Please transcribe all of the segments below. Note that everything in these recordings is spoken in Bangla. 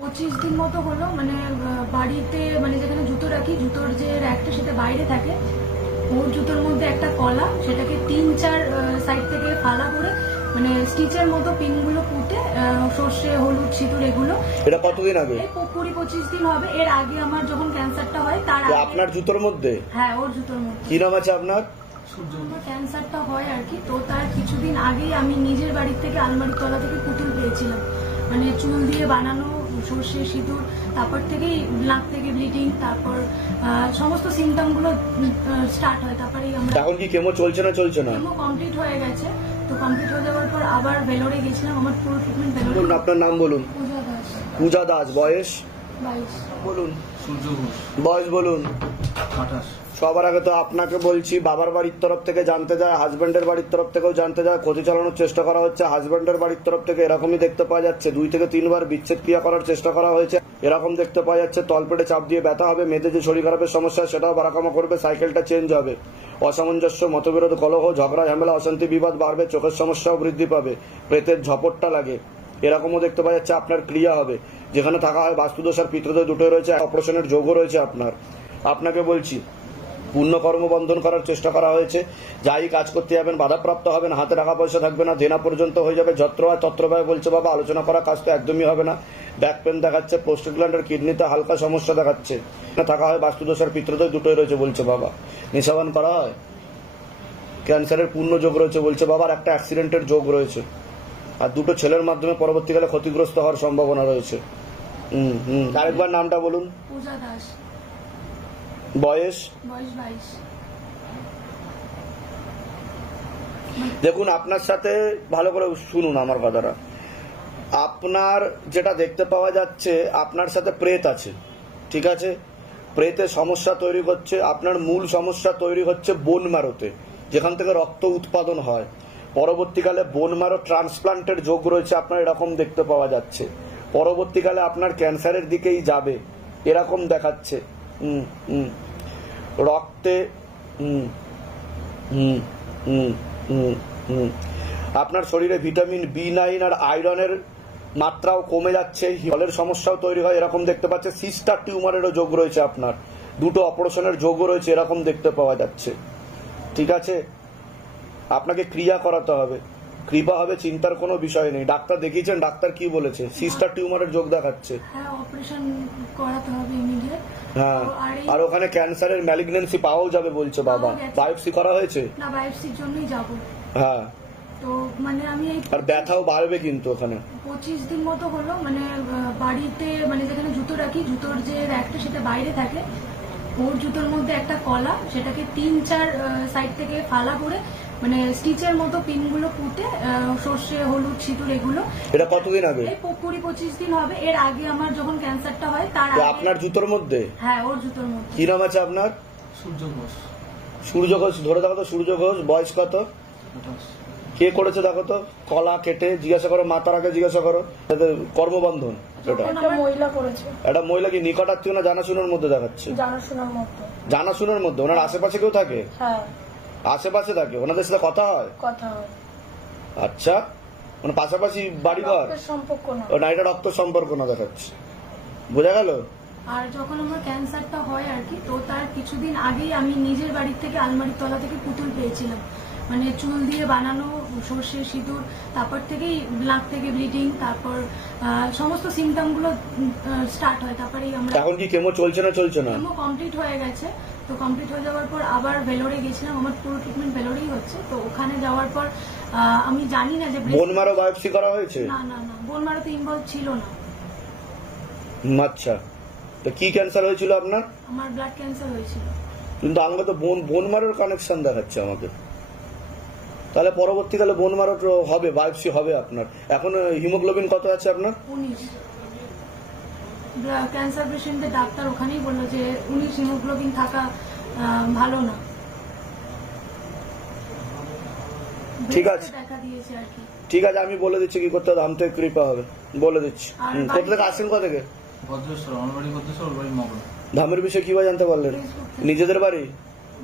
25 দিন মতো হলো, মানে বাড়িতে মানে যেখানে জুতো রাখি, জুতোর যে র্যাকটা সেটা বাইরে থাকে, ওর জুতোর মধ্যে একটা কলা, সেটাকে 3-4 সাইড থেকে ফালা করে মানে স্টিচের মতো পিনগুলো পুঁতে সর্ষে, হলুদ, সিঁদুর এগুলো। এটা কতদিন আগে? 20-25 দিন হবে। এর আগে আমার যখন ক্যান্সারটা হয় তার আগে। আপনার জুতোর মধ্যে? হ্যাঁ, ওর জুতোর মধ্যে। কি নাম আছে আপনার? আমার ক্যান্সারটা হয় আর কি, তো তার কিছুদিন আগেই আমি নিজের বাড়ির থেকে আলমারির তলা থেকে পুতুল পেয়েছিলাম, মানে চুল দিয়ে বানানো, সর্ষে, সিঁদুর। তারপর থেকেই নাক থেকে ব্লিডিং, তারপর সমস্ত সিমটম গুলো স্টার্ট হয়। তারপরেই আমরা। এখন কি কেমো চলছে না চলছে না? কেমো কমপ্লিট হয়ে গেছে, তো কমপ্লিট হয়ে যাওয়ার পর আবার ভেলোরে গেছিলাম। আমার পুরো ট্রিটমেন্ট ভেলোরে। বলুন আপনার নাম বলুন। পূজা দাস। পূজা দাস, বয়স? 22। বলুন। সূর্য ঘোষ, বয়স বলুন। 28। সবার আগে তো আপনাকে বলছি, বাবার বাড়ির তরফ থেকে জানতে যায়, হাজবেন্ডের বাড়ির তরফ থেকেও জানতে যায়, ক্ষতি চালানোর চেষ্টা করা হচ্ছে। হাজবেন্ডের বাড়ির তরফ থেকে এরকমই দেখতে পাওয়া যাচ্ছে, 2 থেকে 3 বার বিচ্ছেদ ক্রিয়া করার চেষ্টা করা হয়েছে। এরকম দেখতে পাওয়া যাচ্ছে, তলপেটে চাপ দিয়ে ব্যথা হবে, মেয়েদের যে শরীর খারাপের সমস্যা সেটাও বাড়াকামা করবে, সাইকেলটা চেঞ্জ হবে, অসামঞ্জস্য, মতবিরোধ, কলহ, ঝগড়া, ঝামেলা, অশান্তি, বিবাদ বাড়বে, চোখের সমস্যাও বৃদ্ধি পাবে, প্রেতের ঝপটটা লাগে, এরকমও দেখতে পাওয়া যাচ্ছে। আপনার ক্রিয়া হবে, যেখানে থাকা হয় বাস্তুদোষ আর পিতৃদোষ দুটোই রয়েছে, অপারেশনের যোগও রয়েছে আপনার। আপনাকে বলছি, পূর্ণ কর্মবন্ধন করার চেষ্টা করা হয়েছে। যাই কাজ করতে যাবেন বাধাপ্রাপ্ত হবেন, হাতে টাকা পয়সা থাকবে না, দেনা পর্যন্ত হয়ে যাবে, যত্র হয় তত্র ব্যয় বলছে বাবা। আলোচনা করা কাজ তো একদমই হবে না। ব্যাক পেন দেখাচ্ছে, প্রোস্টেট গ্ল্যান্ড আর কিডনিতে হালকা সমস্যা দেখাচ্ছে, থাকা হয় বাস্তুদোষ আর পিতৃদোষ দুটোই রয়েছে বলছে বাবা। নেশাবান করা হয়, ক্যান্সারের পূর্ণ যোগ রয়েছে বলছে বাবা, আর একটা অ্যাক্সিডেন্টের যোগ রয়েছে, আর 2টো ছেলের মাধ্যমে পরবর্তীকালে ক্ষতিগ্রস্ত হওয়ার সম্ভাবনা রয়েছে। আরেকবার নামটা বলুন। পূজা দাস। বয়স? 22। দেখুন, আপনার সাথে ভালো করে শুনুন আমার কথাটা। আপনার যেটা দেখতে পাওয়া যাচ্ছে, আপনার সাথে প্রেত আছে, ঠিক আছে? প্রেতের সমস্যা তৈরি হচ্ছে। আপনার মূল সমস্যা তৈরি হচ্ছে বোন ম্যারোতে, যেখান থেকে রক্ত উৎপাদন হয়। পরবর্তীকালে বোন ম্যারো ট্রান্সপ্লান্টের যোগ রয়েছে আপনার, এরকম দেখতে পাওয়া যাচ্ছে। পরবর্তীকালে আপনার ক্যান্সারের দিকেই যাবে এরকম দেখাচ্ছে। রক্তে আপনার শরীরে ভিটামিন B9 আর আয়রনের মাত্রাও কমে যাচ্ছে, জলের সমস্যাও তৈরি হয় এরকম দেখতে পাচ্ছে। সিস্টার টিউমারেরও যোগ রয়েছে আপনার, 2টো অপারেশনের যোগও রয়েছে এরকম দেখতে পাওয়া যাচ্ছে, ঠিক আছে? আপনাকে ক্রিয়া করাতে হবে, কৃপা হবে, চিন্তার কোনো বিষয় নেই। ডাক্তার দেখিয়েছেন? ডাক্তার কি বলেছে? সিস্টার টিউমারের যোগ দেখাচ্ছে। হ্যাঁ, অপারেশন করাতে হবে ইমিডিয়েট। হ্যাঁ, আর ওখানে ক্যান্সারের ম্যালিগন্যান্সি পাওয়াও যাবে বলছে বাবা। বায়োপসি করা হয়েছে? না, বায়োপসির জন্যই যাব। হ্যাঁ, তো মানে আমি এই আর ব্যথাও বাড়বে কিন্তু ওখানে। 25 দিন মতো হলো, মানে বাড়িতে মানে যেখানে জুতো রাখি, জুতোর যে র্যাকটা সেটা বাইরে থাকে, ওর জুতোর মধ্যে একটা কলা, সেটাকে 3-4 সাইড থেকে ফালা করে মানে স্টিচের মতো পিনগুলো পুঁতে সর্ষে, হলুদ, সিঁদুর এগুলো। এটা কতদিন আগে? 20-25 দিন হবে। এর আগে আমার যখন ক্যান্সারটা হয় তার আগে। আপনার জুতোর মধ্যে? হ্যাঁ, ওর জুতোর মধ্যে। কি নাম আছে আপনার? সূর্য ঘোষ। সূর্য ঘোষ, ধরে দেখো তো সূর্য ঘোষ, বয়স কত? 28। কে করেছে দেখো তো, কলা কেটে জিজ্ঞাসা করো, মাতার আগে জিজ্ঞাসা করো। কর্মবন্ধন এটা একটা মহিলা করেছে। একটা মহিলা কি নিকটাত্মীয় না জানাশোনার মধ্যে দেখাচ্ছে? জানাশোনার মধ্যে। জানাশোনার মধ্যে? ওনার আশেপাশে কেউ থাকে? হ্যাঁ, আশেপাশে থাকে, ওনাদের সাথে কথা হয়? কথা হয়। আচ্ছা, মানে পাশাপাশি বাড়িঘর? সম্পর্ক না। না, এটা রক্ত সম্পর্ক না দেখাচ্ছে, বোঝা গেল? আর যখন আমার ক্যান্সারটা হয় আর কি, তো তার কিছুদিন আগেই আমি নিজের বাড়ির থেকে আলমারির তলা থেকে পুতুল পেয়েছিলাম, মানে চুল দিয়ে বানানো, সর্ষে, সিঁদুর। তারপর থেকেই নাক থেকে ব্লিডিং, তারপর সমস্ত সিমটম গুলো স্টার্ট হয়। তারপরেই আমরা। এখন কি কেমো চলছে না চলছে না? কেমো কমপ্লিট হয়ে গেছে, তো কমপ্লিট হয়ে যাওয়ার পর আবার ভেলোরে গেছিলাম। আমার পুরো ট্রিটমেন্ট ভেলোরেই হচ্ছে। তো ওখানে যাওয়ার পর আমি জানি না যে বোন ম্যারো বায়োপসি করা হয়েছে? না না না, বোন ম্যারো তো ইনভলভ ছিল না। আচ্ছা, তো কি ক্যান্সার হয়েছিল আপনার? আমার ব্লাড ক্যান্সার হয়েছিল। কিন্তু আমাকে তো বোন ম্যারোর কানেকশন দেখাচ্ছে আমাকে, তাহলে পরবর্তীকালে বোন ম্যারো হবে, বায়োপসি হবে আপনার। এখন হিমোগ্লোবিন কত আছে আপনার? 19। ক্যান্সার পেশেন্টদের ডাক্তার ওখানেই বললো যে 19 হিমোগ্লোবিন থাকা ভালো না। ঠিক আছে, দেখা দিয়েছে আর কি। ঠিক আছে, আমি বলে দিচ্ছি কি করতে হবে, ধাম থেকে কৃপা হবে, বলে দিচ্ছি। কোথা থেকে আসছেন? কোথা থেকে? ভদ্রেশ্বর। আমার বাড়ি ভদ্রেশ্বর, ওর বাড়ি মগরা। ধামের বিষয়ে কিভাবে জানতে পারলেন? নিজেদের বাড়ি?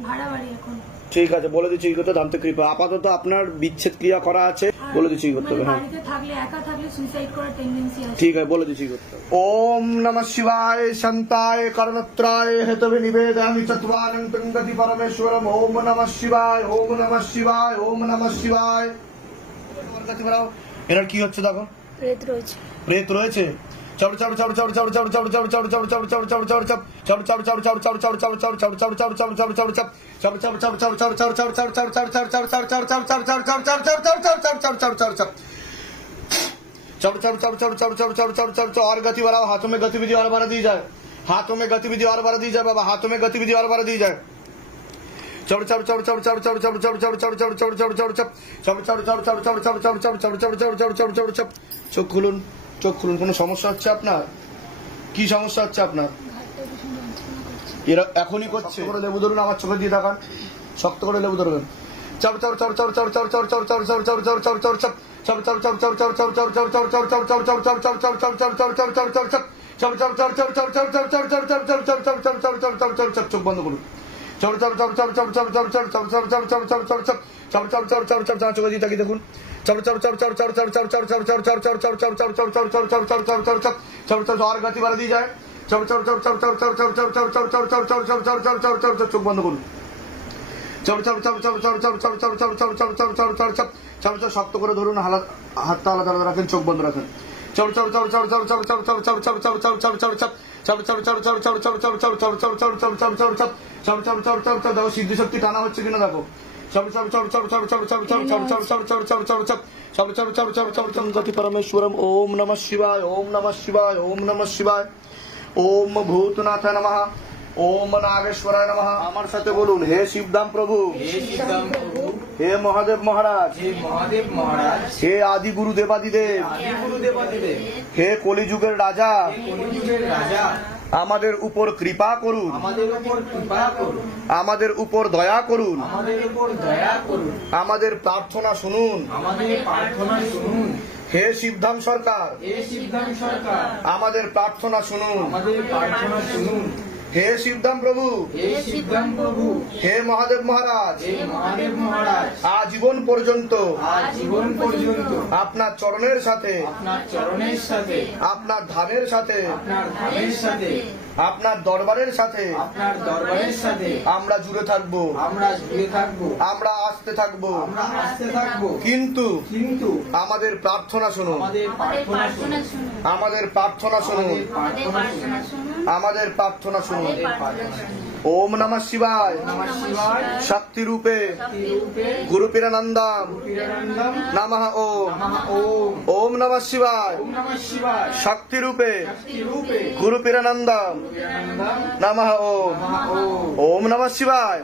ভাড়া বাড়ি এখন। ঠিক আছে, বলে দিচ্ছি কি করতে, দান্তে কৃপা। আপাতত আপনার বিচ্ছেদ ক্রিয়া করা আছে, বলে দিচ্ছি কি করতে হবে। হ্যাঁ বাড়িতে থাকলে একা থাকলে সুইসাইড করার টেন্ডেন্সি আছে। ঠিক আছে, বলে দিচ্ছি কি করতে হবে। ওম নমঃ শিবায় শান্তায় করণত্রায় হেতবে নিবেদয়ামি চত্বারং গতি পরমেশ্বরম। ওম নমঃ শিবায়, ওম নমঃ শিবায়, ওম নমঃ শিবায়। গতি বাড়াও। এনার কি হচ্ছে দেখো? প্রেত রয়েছে। প্রেত রয়েছে। और गति बढ़ाओ, हाथों में गतिविधि और बढ़ा दी जाए, हाथों में गतिविधि और बढ़ा दी जाए बाबा, हाथों में गतिविधि और बढ़ा दी जाए। চোখ খুলুন, চোখ খুলুন। কোনো সমস্যা হচ্ছে আপনার? কি সমস্যা হচ্ছে আপনার? এরা এখনই করছে। করে লেবু ধরুন, আমার চোখে দিয়ে তাকান, শক্ত করে লেবু ধরবেন। চোখ বন্ধ করুন। চোখে দিয়ে তাকিয়ে দেখুন। और गति बढ़ा दी जाए। चोख बंद করুন। শক্ত করে ধরুন, হাতটা আলাদা আলাদা রাখেন, চোখ বন্ধ রাখেন। দেখো সিদ্ধি শক্তি টানা হচ্ছে কিনা দেখো। গতি পরমেশ্বরম। ওম নমঃ শিবায়, ওম নমঃ শিবায়, ওম নমঃ শিবায়। ওম ভূতনাথ নমঃ, ওম নাগেশ্বরায় নমঃ। আমার সাথে বলুন, হে শিবধাম প্রভু, হে মহাদেব মহারাজ, হে আদি গুরু দেবাদিদেব, হে কলিযুগের রাজা, আমাদের উপর কৃপা করুন, আমাদের উপর দয়া করুন, আমাদের প্রার্থনা শুনুন। হে শিবধাম সরকার, আমাদের প্রার্থনা শুনুন। হে শিবধাম প্রভু, হে মহাদেব মহারাজ, আজীবন পর্যন্ত আপনার চরণের সাথে, আপনার ধামের সাথে, আপনার দরবারের সাথে আমরা জুড়ে থাকবো, আমরা আসতে থাকবো। কিন্তু আমাদের প্রার্থনা শুনুন, আমাদের প্রার্থনা শুনুন, আমাদের প্রার্থনা শুনুন। ওম নমঃ শিবায়, শক্তি রূপে গুরু পীরানন্দম নমঃ। ওম ওম নমঃ শিবায়, শক্তি রূপে গুরু পীরানন্দম নমঃ। ওম ওম নমঃ শিবায়।